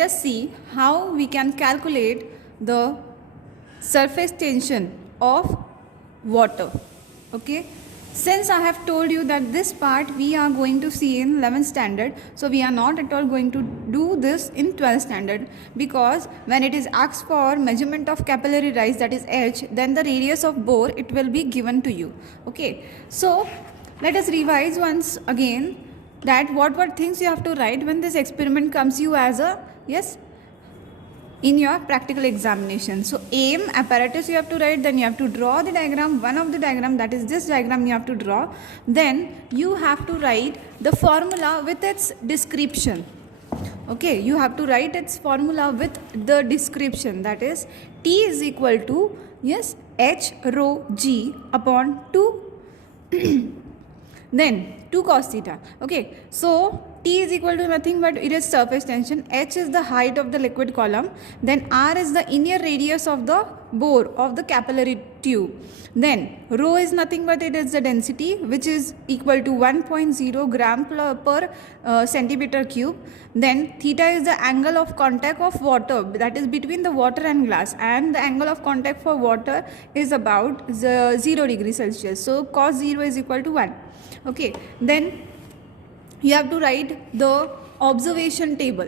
let us see how we can calculate the surface tension of water. Okay, since I have told you that this part we are going to see in 11th standard, so we are not at all going to do this in 12th standard, because when it is asked for measurement of capillary rise, that is H, then the radius of bore, it will be given to you. Okay, so let us revise once again that what things you have to write when this experiment comes you as a in your practical examination. So aim, apparatus you have to write, then you have to draw the diagram, one of the diagram, that is this diagram you have to draw, then you have to write the formula with its description. Okay, you have to write its formula with the description, that is T is equal to H rho G upon 2 then 2 cos theta. Okay, so T is equal to nothing but it is surface tension, H is the height of the liquid column, then R is the inner radius of the bore of the capillary tube, then rho is nothing but it is the density, which is equal to 1.0 gram per centimeter cube, then theta is the angle of contact of water, that is between the water and glass, and the angle of contact for water is about 0 degree Celsius, so cos 0 is equal to 1. Okay, then you have to write the observation table.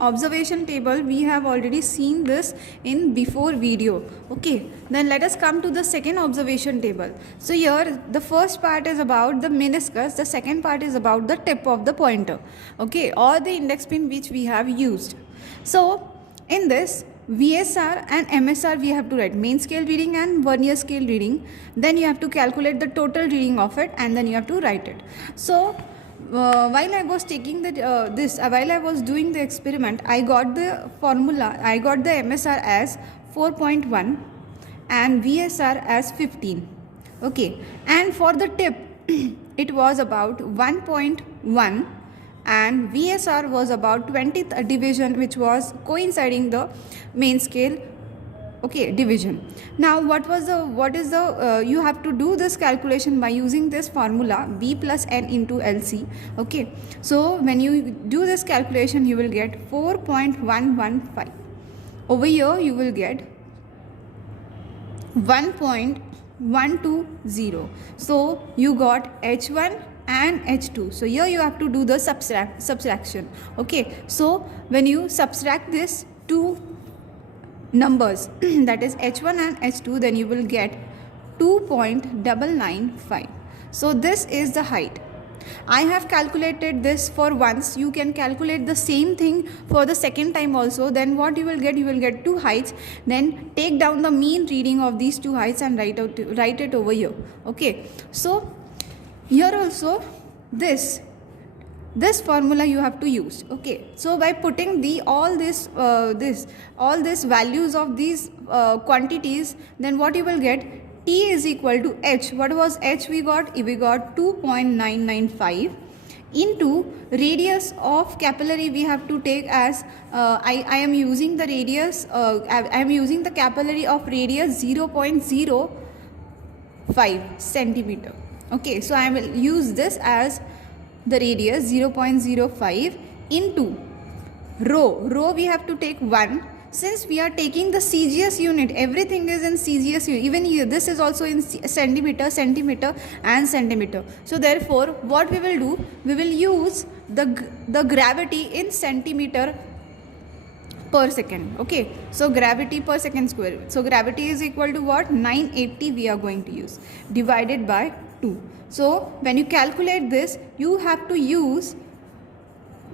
Observation table, we have already seen this in before video. Okay, then let us come to the second observation table. So here the first part is about the meniscus, the second part is about the tip of the pointer, okay, or the index pin which we have used. So in this VSR and MSR we have to write, main scale reading and vernier scale reading, then you have to calculate the total reading of it and then you have to write it. So while I was taking while I was doing the experiment, I got the formula, I got the MSR as 4.1 and VSR as 15. Okay, and for the tip it was about 1.1 and VSR was about 20th division, which was coinciding the main scale division. Now what is the you have to do this calculation by using this formula B plus N into LC. Okay, so when you do this calculation you will get 4.115. Over here you will get 1.120. So you got H1 and H2. So here you have to do the subtraction. Okay, so when you subtract this two numbers that is H1 and H2, then you will get 2.995. So this is the height. I have calculated this for once. You can calculate the same thing for the second time also. Then what you will get two heights. Then take down the mean reading of these two heights and write it over here. Okay, so here also this formula you have to use. Okay, so by putting all these values of these quantities, then what you will get, T is equal to H. What was H we got? We got 2.995 into radius of capillary we have to take as I am using the radius I am using the capillary of radius 0.05 centimeter. Okay, so I will use this as the radius 0.05 into rho we have to take 1. Since we are taking the CGS unit, everything is in CGS unit, even here this is also in centimeter and centimeter. So therefore what we will do, we will use the gravity in centimeter per second. Okay, so gravity per second square, so gravity is equal to what, 980 we are going to use, divided by 2. So when you calculate this, you have to use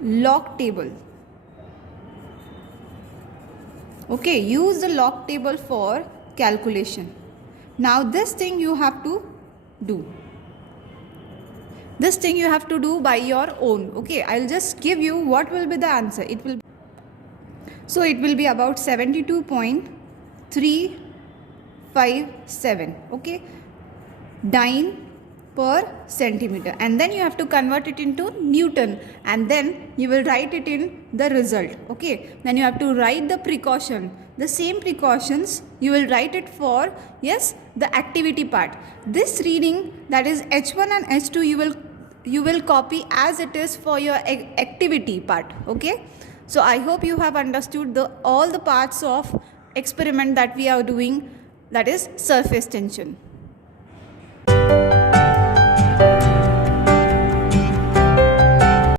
log table. Okay, use the log table for calculation. Now this thing you have to do. This thing you have to do by your own. Okay, I'll just give you what will be the answer. It will be about 72.357. Okay, dyne per centimeter, and then you have to convert it into Newton, and then you will write it in the result. Okay, then you have to write the precaution, the same precautions you will write it for the activity part. This reading, that is H1 and H2, you will copy as it is for your activity part. Okay, So I hope you have understood all the parts of experiment that we are doing, that is surface tension.